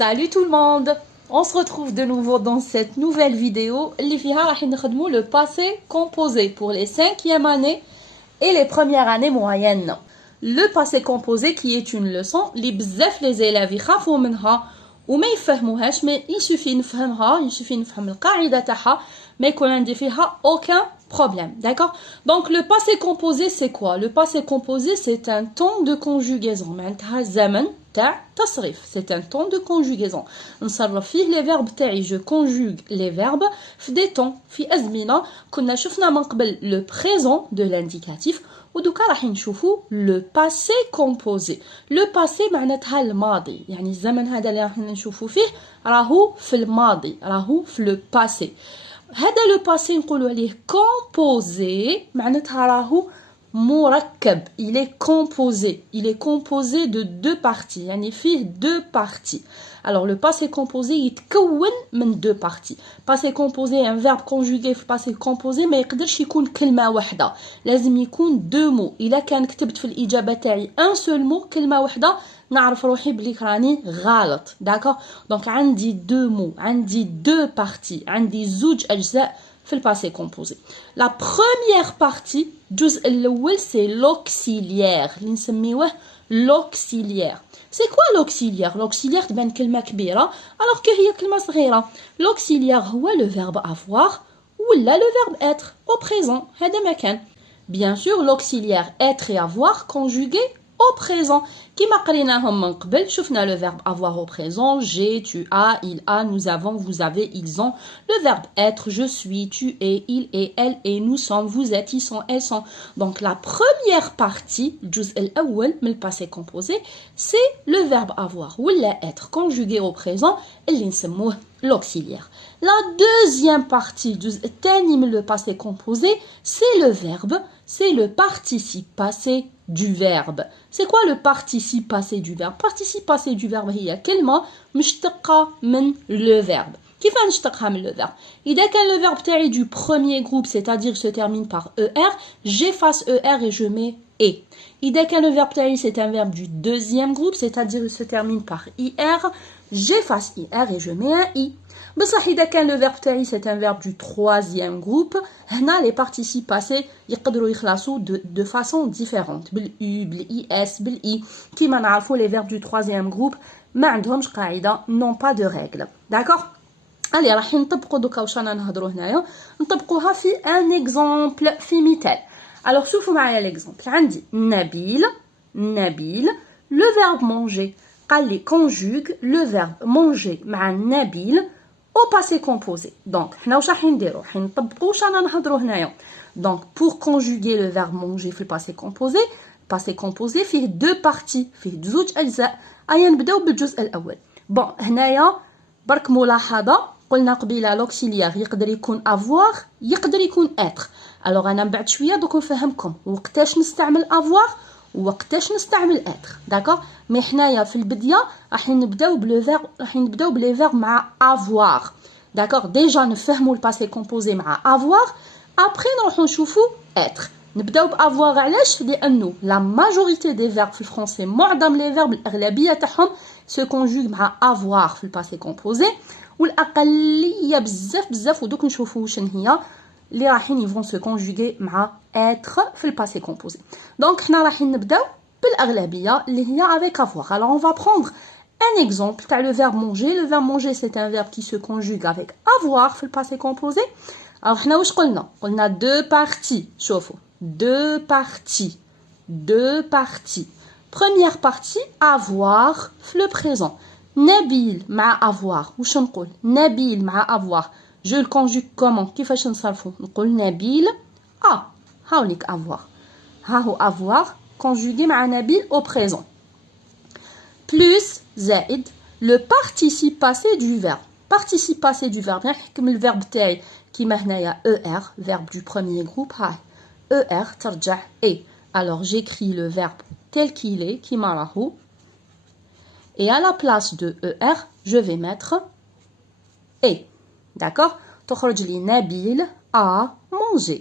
Salut tout le monde! On se retrouve de nouveau dans cette nouvelle vidéo. Le passé composé pour les 5e années et les premières années moyennes. Le passé composé qui est une leçon, les élèves يخافوا منها وما يفهموهاش mais il suffit نفهمها, il suffit نفهم القاعدة تاعها ما يكون عندي فيها aucun problème, d'accord? Donc le passé composé c'est quoi? Le passé composé c'est un temps de conjugaison. معناتها زمن تاع تصريف. C'est un temps de conjugaison. نصرف فيه les verbes تاعي. Je conjugue les verbes في des temps, في أزمنة. كنا شفنا من قبل le présent de l'indicatif. ودوكا راح نشوفوا le passé composé. Le passé معناتها الماضي. يعني الزمن هذا اللي راح نشوفوا فيه راهو في الماضي. راهو في le passé. هذا لو باسي نقولوا عليه composé معناتها راهو مركب. Il est composé de deux parties. يعني فيه deux parties. Alors le passé composé يتكون من deux parties. Passé composé un verbe conjugué في passé composé ما يقدرش يكون كلمة واحدة. لازم يكون deux mots. إلا كان كتبت في الإجابة تاعي un seul mot كلمة واحدة نعرف روحي بلي راني غلط. داكور دونك عندي دو مو عندي دو بارتي عندي زوج اجزاء في الباسي كومبوزي. لا بروميير بارتي الجزء الاول سي لوكسيليير اللي نسميوه لوكسيليير. سي كوا لوكسيليير؟ لوكسيليير تبان كلمه كبيره الوغ كو هي كلمه صغيره. لوكسيليير هو لو فيرب افوار ولا لو فيرب اتر او بريزون. هذا ما كان bien sûr l'auxiliaire être et avoir conjugué au présent. كما قريناهم من قبل شفنا le verbe avoir au présent. J'ai, tu as, il a, nous avons, vous avez, ils ont. Le verbe être, je suis, tu es, il est, elle est, nous sommes, vous êtes, ils sont, elles sont. Donc la première partie الجزء الأول من le passé composé c'est le verbe avoir ولا être conjugué au présent اللي نسموه l'auxiliaire. La deuxième partie الجزء الثاني من le passé composé c'est le verbe, c'est le participe passé du verbe. C'est quoi le participe passé du verbe? Participe passé du verbe هي كلمة مشتقة من le verbe. كيف نشتقها من le verbe? إذا كان le verbe تاعي du premier groupe, c'est-à-dire se termine par ER, j'efface ER et je mets E. إذا كان le verbe تاعي c'est un verbe du deuxième groupe, c'est-à-dire se termine par IR, j'efface IR et je mets un I. بصح إذا كان le verbe تاعي c'est un verbe du troisième groupe, هنا les participes passés يقدروا يخلصوا de façon différente. بالU, بالIS, بالI. كيما نعرفوا les verbes du troisième groupe ما عندهمش قاعدة, n'ont pas de règle. D'accord? allez راح نطبقوا دوكا واش رانا نهضروا هنايا نطبقوها في ان اكزامبل في مثال. alors شوفوا معايا الاكزامبل. عندي نبيل le verbe manger قال لي conjugue le verbe manger مع نبيل au passé composé. donc حنا واش راح نديروا؟ راح نطبقوا واش رانا نهضروا هنايا. donc pour conjuguer le verbe manger في الباسي composé فيه deux parties فيه زوج اجزاء. ايا نبداو بالجزء الاول. بون هنايا برك ملاحظه قلنا قبيله لوكسيليير يقدر يكون افوار يقدر يكون اتر. الوغ انا من بعد شويه دوك نفهمكم وقتاش نستعمل افوار وقتاش نستعمل اتر. داكوغ مي حنايا في البدايه راح نبداو بلي فيرب مع افوار. داكوغ ديجا نفهموا الباسي كومبوزي مع افوار ابري نروحو نشوفوا اتر. نبداو بافوار علاش؟ لانه لا ماجوريتي دي فيرب في الفرنسي معظم لي فيرب الاغلبيه تاعهم سو كونجوغ مع افوار في الباسي كومبوزي والاقليه بزاف ودوك نشوفوا شنو هي اللي راحين يفون سو كونجوغي مع اتر في الباسي كومبوزي. دونك حنا راحين نبداو بالاغلبيه اللي هي avec avoir. alors on va prendre un exemple تاع le verbe manger. le verbe manger c'est un verbe qui se conjugue avec avoir في الباسي كومبوزي. alors حنا واش قلنا deux parties. شوفوا deux parties. première partie avoir في le présent. نبيل مع avoir واش نقول؟ نبيل مع avoir je le conjugue comment؟ كيفاش نصرفو؟ نقول نبيل هاوليك avoir. هاهو avoir conjugué مع نبيل au présent plus زائد le participe passé du verbe. participe passé du verbe نحكم الverbe تاعي كيما هنايا er verbe du premier groupe. هاي er ترجع et. alors j'écris le verbe tel qu'il est كيما راهو et à la place de er je vais mettre et. d'accord تخرج لي نبيل a mangé.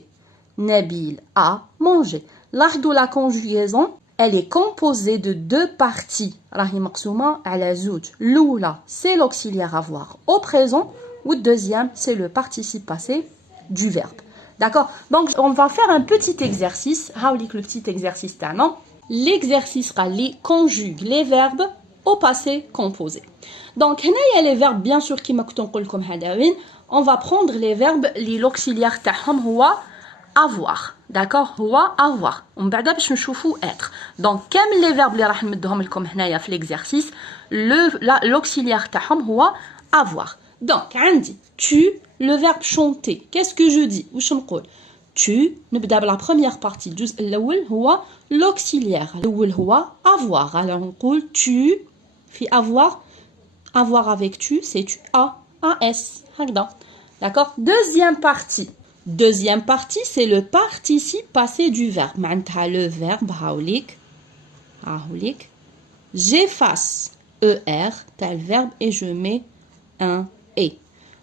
نبيل a mangé. لاحظوا la conjugaison elle est composée de deux parties. راهي مقسومة على زوج. الأولى c'est l'auxiliaire avoir au présent ou le deuxième c'est le participe passé du verbe. D'accord? Donc on va faire un petit exercice. هاوليك le petit exercice تاعنا. L'exercice sera les conjugue les verbes au passé composé. Donc هنا il y a les verbes bien sûr كيما كنت نقول لكم هذاوين. On va prendre les verbes اللي l'auxiliaire تاعهم هو avoir. D'accord? هو avoir. ومن بعد باش نشوفوا être. Donc كامل les verbes اللي راح نمدهم لكم هنايا في l'exercice l'auxiliaire تاعهم هو avoir. Donc عندي tu le verbe chanter. Qu'est-ce que je dis? واش نقول؟ tu نبدا بلا première partie الجزء الاول هو l'auxiliaire. الاول هو avoir. Alors نقول tu في avoir avec tu c'est tu as هكذا. D'accord? Deuxième partie c'est le participe passé du verbe. معناتها le verbe هاوليك j'efface er تاع le verbe et je mets un et.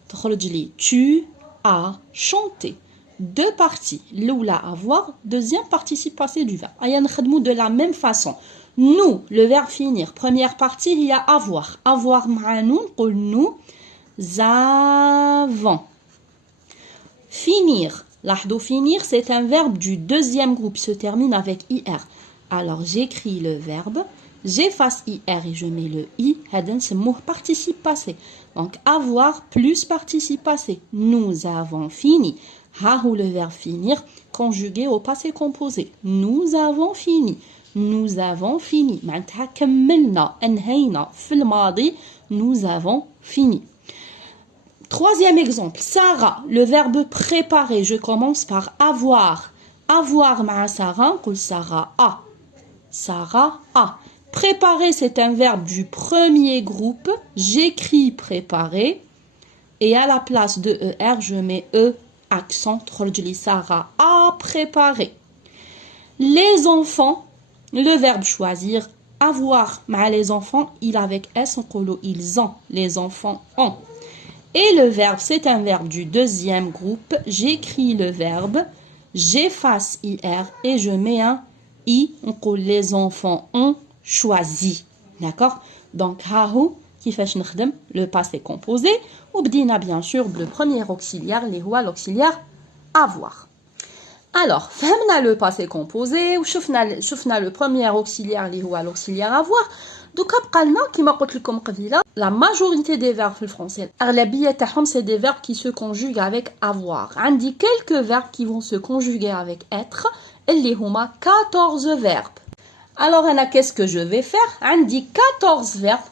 تخرج لي tu as chanté. Deux parties. L'oula avoir, deuxième participe passé du verbe. Aya نخدمو de la même façon. Nous, le verbe finir. Première partie, il y a avoir. Avoir مع nous, نقول nous avons. Finir. لاحظوا finir, c'est un verbe du deuxième groupe. Il se termine avec ir. Alors j'écris le verbe. J'efface ir et je mets le i. هذا نسموه participe passé. Donc avoir plus participe passé. Nous avons fini. Ha ou le verbe finir conjugué au passé composé. Nous avons fini. Nous avons fini. معناتها كملنا انهينا في الماضي. Nous avons fini. Troisième exemple. Sarah, le verbe préparer. Je commence par avoir. Avoir مع Sarah. نقول Sarah a. Sarah a. Préparer, c'est un verbe du premier groupe. J'écris préparer. Et à la place de er, je mets e. Accent, Sarah a préparé. Les enfants, le verbe choisir, avoir, les enfants, il avec s, on colo, ils ont, les enfants ont. Et le verbe, c'est un verbe du deuxième groupe. J'écris le verbe, j'efface ir et je mets un i, on colo, les enfants ont choisi. D'accord? Donc, hahu. كيفاش نخدم le passé composé وبدينا bien sûr le premier auxiliaire اللي هو l'auxiliaire avoir. Alors فهمنا le passé composé وشفنا le premier auxiliaire اللي هو l'auxiliaire avoir. دوكا بقى لنا كيما قلت لكم قبيله la majorité des verbes في الفرنسي اغلبيه تاعهم c'est des verbes qui se conjuguent avec avoir. عندي quelques verbes qui vont se conjuguer avec être اللي هما 14 verbes. Alors, qu'est-ce que je vais faire? On dit 14 verbes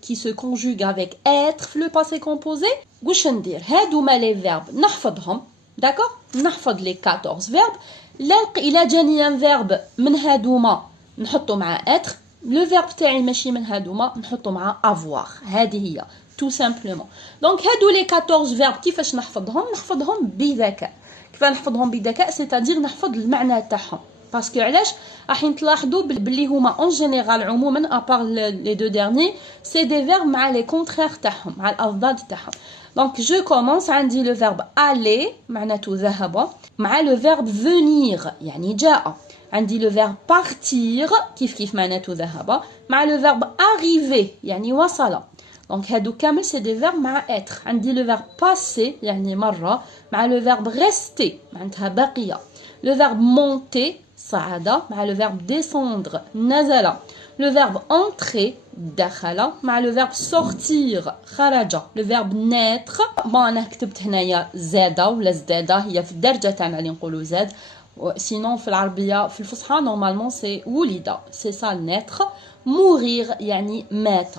qui se conjuguent avec être, le passé composé. Qu'est-ce que je vais faire? Les verbes, نحفظهم. D'accord? نحفظ les 14 verbes. Il a déjà un verbe من هادوما نحطه مع être. Le verbe تاعي ماشي من هادوما نحطه مع avoir. هذه هي. Tout simplement. Donc, les 14 verbes كيفاش نحفظهم بذكاء. كيف نحفظهم بذكاء? C'est-à-dire نحفظ المعنى تاعهم. Parce que علاش راح تلاحظوا باللي هما en général عموما à part les deux derniers c'est des verbes مع les contraires تاعهم مع الأضداد تاعهم. Donc je commence عندي le verbe aller معناته ذهب مع le verbe venir يعني جاء. عندي le verbe partir كيف معناته ذهب مع le verbe arriver يعني وصل. Donc هادو كامل c'est des verbes مع être. عندي le verbe passer يعني مرة مع le verbe rester معناتها بقية. Le verbe monter صعد مع le verbe descendre نزل. Le verbe entrer دخل مع le verbe sortir خرج. Le verbe naître ما انا كتبت هنايا زاده ولا زداده هي في الدرجه تاعنا اللي نقولوا زاد. sinon في العربيه في الفصحى normalement c'est ولد c'est ça naître. mourir يعني مات.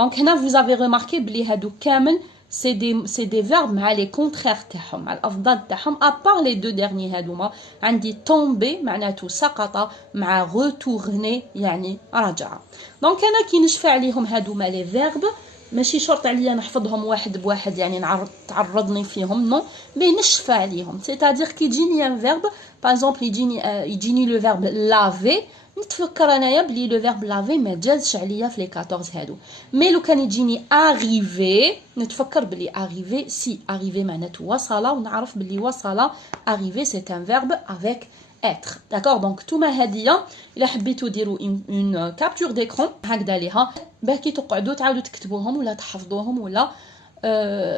Donc هنا vous avez remarqué بلي هادو كامل c'est des verbes مع les contraires تاعهم مع الأضداد تاعهم à part les deux derniers هادوما. عندي tomber معناته سقط مع retourner يعني رجع. دونك انا كي نشفى عليهم هادوما لي فيرب ماشي شرط عليا نحفظهم واحد بواحد يعني تعرضني فيهم نو مي نشفى عليهم. c'est-à-dire كي يجيني ان فيرب باغ اكزومبل يجيني لو فيرب لافي نتفكر انايا بلي لو فيرب لافي ما جازش عليا في لي 14 هادو. مي لو كان يجيني arriver نتفكر بلي arriver سي arriver معناته وصل ونعرف بلي وصل arriver c'est un verbe avec être. D'accord? Donc, tout ma hadia, il a حبيتو ديروا une capture d'écran هكذا ليها باش كي تقعدوا تعاودوا تكتبوهم ولا تحفظوهم ولا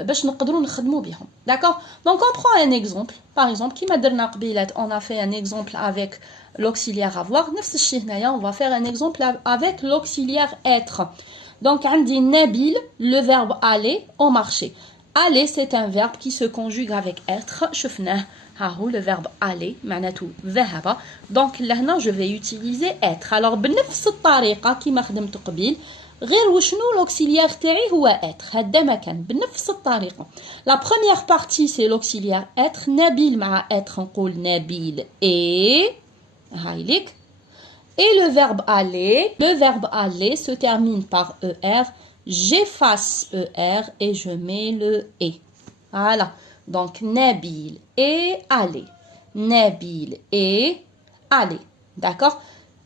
باش نقدروا نخدموا بهم. D'accord? Donc, on prend un exemple. Par exemple, كيما درنا قبيلات, on a fait un exemple avec l'auxiliaire avoir. نفس الشيء هنايا, on va faire un exemple avec l'auxiliaire être. Donc, عندي Nabil, le verbe aller au marché. Aller, c'est un verbe qui se conjugue avec être. شفناه. le verbe aller معناته ذهب. Donc لهنا je vais utiliser être. Alors بنفس الطريقة كيما خدمت قبيل غير وشنو l'auxiliaire تاعي هو être. هذا ما كان بنفس الطريقة. La première partie c'est l'auxiliaire être. نبيل مع être نقول نبيل et هاي ليك. Et le verbe aller se termine par er. J'efface er et je mets le et. Voilà. Donc, Nabil et aller. Nabil et aller. D'accord?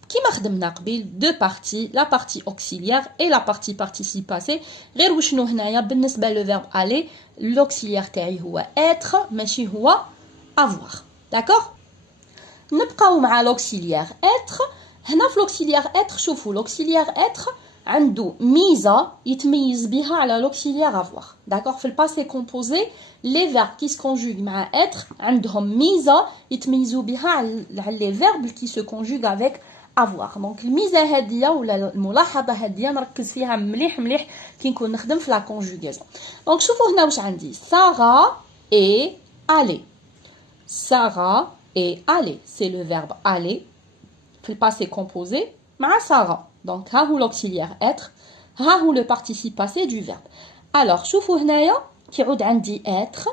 Qui مخدمنا قبيل deux parties, la partie auxiliaire et la partie participe passé. غير وشنو هنايا بالنسبة le verbe aller, l'auxiliaire تاعي هو être, ماشي هو avoir. D'accord? نبقاو مع l'auxiliaire être. هنا في l'auxiliaire être شوفوا l'auxiliaire être عنده ميزة يتميز بها على l'auxiliaire avoir. D'accord? في الباسé composé les verbes qui se conjuguent مع être عندهم ميزة يتميزوا بها على les verbes qui se conjuguent avec avoir. Donc الميزة هادية ولا الملاحظة هادية نركز فيها مليح مليح كي نكون نخدم في la conjugaison. Donc شوفوا هنا واش عندي Sarah et aller. Sarah et aller. C'est le verbe aller في الباسé composé مع Sarah. Donc, ha ou l'auxiliaire être, ha ou le participe passé du verbe. Alors, شوفوا هنايا كيعود عندي être,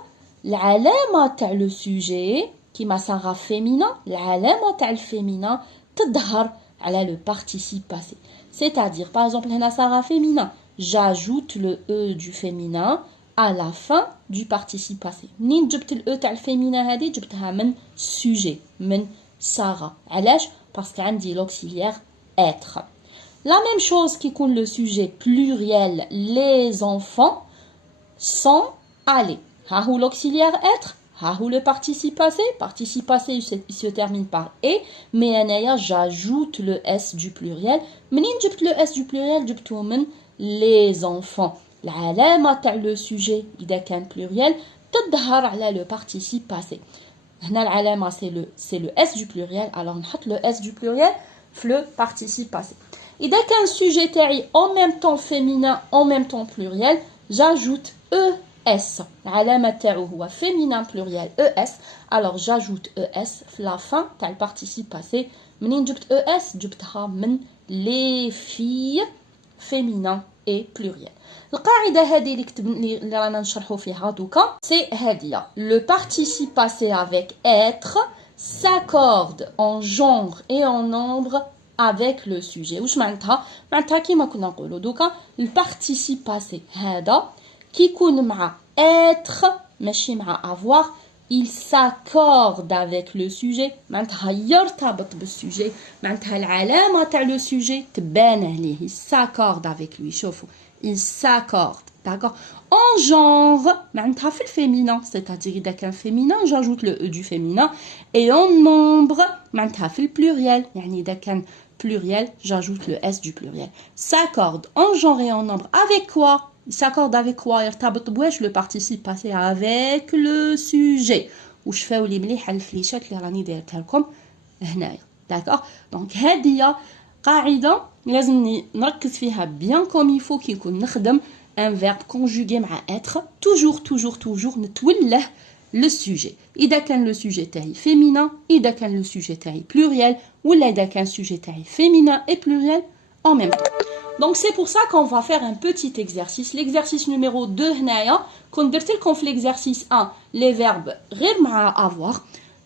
العلامة تاع le sujet كيما Sarah féminin, العلامة تاع الفيمينا تظهر على le participe passé. C'est-à-dire, par exemple, هنا Sarah féminin, j'ajoute le e du féminin à la fin du participe passé. منين جبت ال e تاع الفيمينا هذه جبتها من sujet, من Sarah. علاش؟ parce que عندي l'auxiliaire être. La même chose qui compte le sujet pluriel, les enfants sont allés. Ha ou l'auxiliaire être, ha ou le participe passé. Participe passé, il se termine par et, mais anaya, j'ajoute le s du pluriel. منين جبت le s du pluriel جبته من les enfants. العلامة تاع le sujet إذا كان pluriel تظهر على le participe passé. هنا العلامة c'est le s du pluriel, alors نحط le s du pluriel في le participe passé. إذا كان sujet تاعي en même temps féminin, en même temps pluriel, j'ajoute ES. العلامة تاعو هو féminin pluriel ES. Alors j'ajoute ES في la fin تاع le participe passé. منين جبت ES جبتها من les filles féminin et pluriel. القاعدة هذه اللي رانا نشرحو فيها دوكا سي هادية. Le participe passé avec être s'accorde en genre et en nombre avec le sujet. واش معناتها؟ معناتها كيما كنا نقولوا دوكا البارتيسيب باسي هذا كيكون مع être ماشي مع avoir, il s'accorde avec le sujet. معناتها يرتبط بالسوجي, معناتها العلامة تاع لو سوجي تبان عليه. il s'accorde avec lui. شوفوا, il s'accorde. D'accord? En genre, معناتها في الفيمينا, c'est-à-dire إذا كان féminin, j'ajoute le e du féminin. Et en nombre, معناتها في الpluriel, يعني إذا كان pluriel, j'ajoute le s du pluriel. S'accorde en genre et en nombre. Avec quoi? Il s'accorde avec quoi? يرتبط بواش le participe passé avec le sujet. وشفاو لي مليح على الفليشات اللي راني دايرتها لكم هنايا. D'accord? Donc هذه قاعدة لازمني نركز فيها bien comme il faut كي نكون نخدم un verbe conjugué مع être. toujours نتوله le sujet. إذا كان le sujet تاعي féminin, إذا كان le sujet تاعي pluriel, ولا إذا كان sujet تاعي féminin et pluriel en même temps. Donc c'est pour ça qu'on va faire un petit exercice. L'exercice numéro 2 هنايا كون درت لكم في l'exercice 1 les verbes غير مع avoir.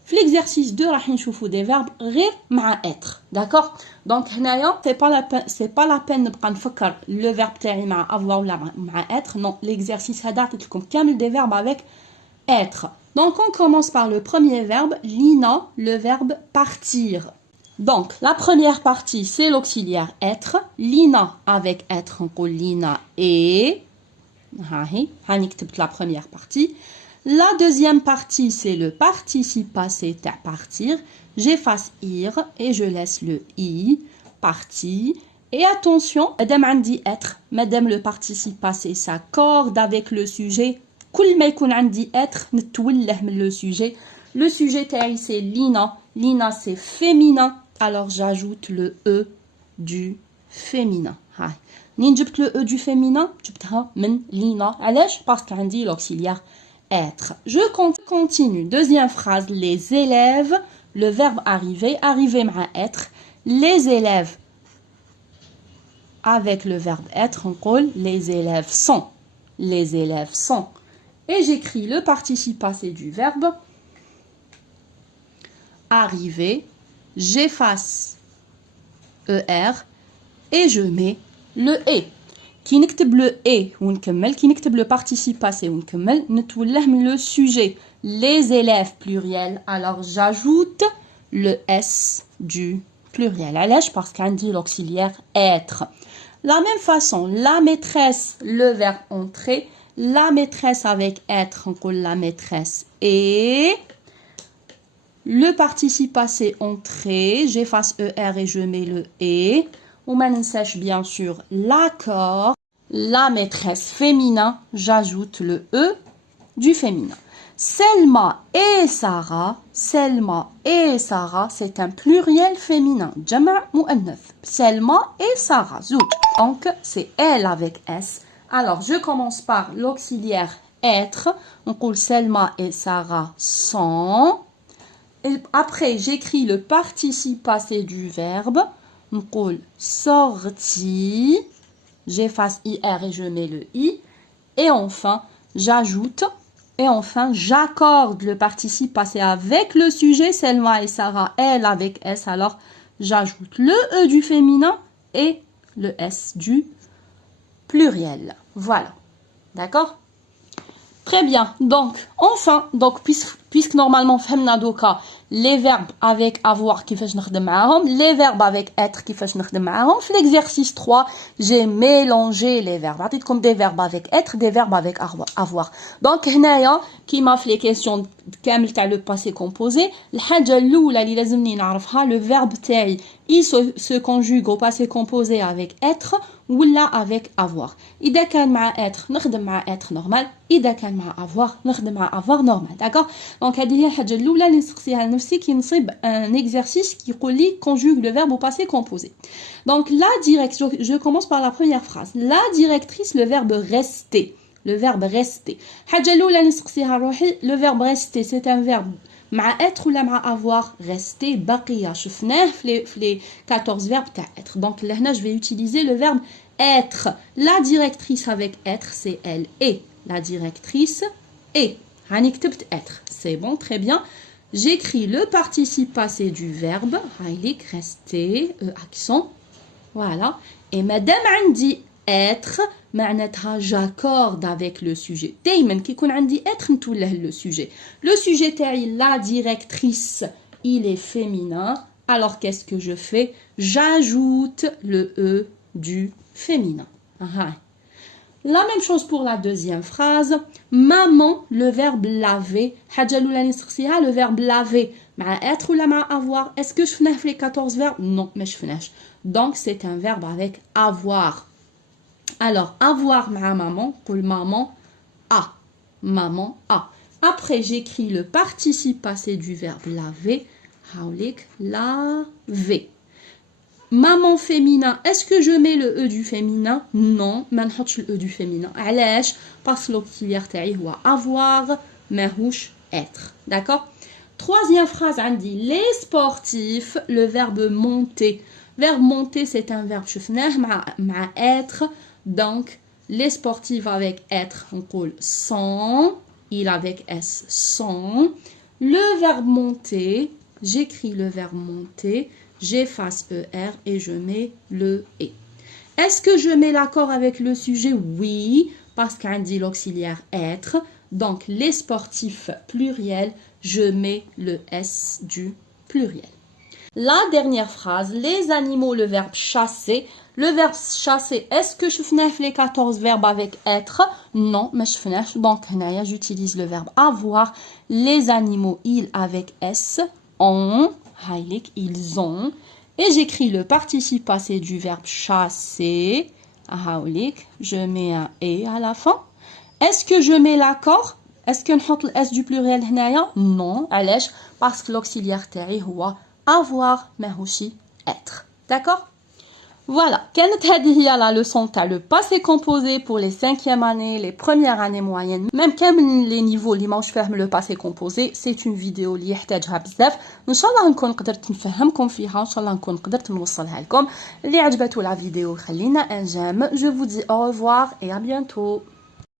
في l'exercice 2 راح نشوفوا des verbes غير مع être. D'accord? Donc هنايا c'est pas la peine نبقى نفكر le verbe تاعي مع avoir ولا مع être. Non, l'exercice هذا عطيت لكم كامل des verbes avec être. Donc on commence par le premier verbe, Lina, le verbe partir. Donc la première partie c'est l'auxiliaire être. Lina avec être, on dit Lina et هنكتب la première partie. La deuxième partie c'est le participe passé تاع partir. j'efface ir et je laisse le i, parti. Et attention, madame عندي être, madame le participe passé s'accorde avec le sujet. كل ما يكون عندي être نتوله من le sujet. Le sujet تاعي c'est Lina. Lina c'est féminin. Alors j'ajoute le e du féminin. هاي. منين جبت le e du féminin؟ جبتها من Lina. علاش؟ parce que عندي l'auxiliaire être. Je continue. Deuxième phrase, les élèves, le verbe arriver, arriver مع être. Les élèves avec le verbe être, on colle les élèves sont. Les élèves sont. Et j'écris le participe passé du verbe arriver. J'efface er et je mets le et. Qui نكتب le et ونكمل, qui نكتب le participe passé ونكمل, نتوله من le sujet. Les élèves pluriel, alors j'ajoute le s du pluriel. علاش? Parce qu'on dit l'auxiliaire être. La même façon, la maîtresse, le verbe entrer, la maîtresse avec être, on colle la maîtresse et le participe passé entrer, j'efface er et je mets le et. On sèche bien sûr l'accord. La maîtresse féminin, j'ajoute le e du féminin. Selma et Sarah, Selma et Sarah, c'est un pluriel féminin. Jama' mu'annath. Selma et Sarah, zouj. Donc, c'est elle avec S. Alors, je commence par l'auxiliaire être. On coule Selma et Sarah sont. Et après, j'écris le participe passé du verbe. On coule sorti. J'efface IR et je mets le I. Et enfin, j'ajoute. Et enfin, j'accorde le participe passé avec le sujet. Selma et Sarah, elle avec S. Alors, j'ajoute le E du féminin et le S du pluriel. Voilà. D'accord? Très bien. Donc, enfin, puisque normalement, فهمنا دوكا les verbes avec avoir كيفاش نخدم معاهم, les verbes avec être كيفاش نخدم معاهم. في l'exercice 3, j'ai mélangé les verbes. عطيتكم des verbes avec être, des verbes avec avoir. Donc, هنايا كيما في les questions كامل تاع le passé composé, الحاجة الأولى اللي لازمني نعرفها, le verbe تاعي il se conjugue au passé composé avec être ولا avec avoir. إذا كان مع être نخدم مع être normal, إذا كان مع avoir نخدم مع avoir normal. D'accord? Donc هذه هي الحاجة الأولى اللي نسقسيها لنفسي كي نصيب un exercice qui يقول لي conjugue le verbe au passé composé. Donc la directrice, je commence par la première phrase. La directrice, le verbe rester. Le verbe rester. الحاجة الأولى اللي نسقسيها روحي, le verbe rester, c'est un verbe مع être ولا مع avoir. Rester بقية. شفناه في les 14 verbes تاع être. Donc là, je vais utiliser le verbe être. La directrice avec être, c'est elle et. La directrice est. Hani كتبت être. C'est bon, très bien. J'écris le participe passé du verbe. Haylik, rester, accent. Voilà. Et madame عندي être, معناتها j'accorde avec le sujet. دايما كي يكون عندي être نتوله le sujet. Le sujet تاعي la directrice, il est féminin. Alors qu'est-ce que je fais? J'ajoute le e du féminin. Aha. La même chose pour la deuxième phrase. Maman, le verbe laver. Le verbe laver. مع être ou مع avoir. Est-ce que je fais les 14 verbes? Non, mais je fais. Donc, c'est un verbe avec avoir. Alors, avoir مع maman. Pour maman a. Maman a. Après, j'écris le participe passé du verbe laver. Haulik, laver. Maman féminin, est-ce que je mets le E du féminin? Non, ما نحطش le E du féminin. علاش? Parce que l'auxiliaire تاعي هو avoir, ماهوش être. D'accord? Troisième phrase, on dit les sportifs, le verbe monter. Verbe monter, c'est un verbe شفناه مع être. Donc, les sportifs avec être, on colle sont. Il avec S, sont. Le verbe monter, j'écris le verbe monter. J'efface ER et je mets le E. Est-ce que je mets l'accord avec le sujet? Oui, parce qu'on dit l'auxiliaire être. Donc, les sportifs pluriel, je mets le S du pluriel. La dernière phrase, les animaux, le verbe chasser. Le verbe chasser, est-ce que je fais les 14 verbes avec être? Non, mais je fais. Donc, j'utilise le verbe avoir. Les animaux, ils avec S, ont. هايليك ils ont. Et j'écris le participe passé du verbe chasser. هاوليك je mets un et à la fin. Est-ce que je mets l'accord? Est-ce que نحط الاس du pluriel هنايا? Non. علاش? Parce que l'auxiliaire تاعي هو avoir ماهوشي être. D'accord? Voilà, كانت هذه هي la leçon تاع le passé composé pour les 5e années, les premières années moyennes, même كامل les niveaux اللي ماوش فاهم le passé composé, c'est une vidéo اللي يحتاجها بزاف. ان شاء الله نكون قدرت نفهمكم فيها، ان شاء الله نكون قدرت نوصلها لكم. اللي عجبته la vidéo خلينا un j'aime. Je vous dis au revoir et à bientôt.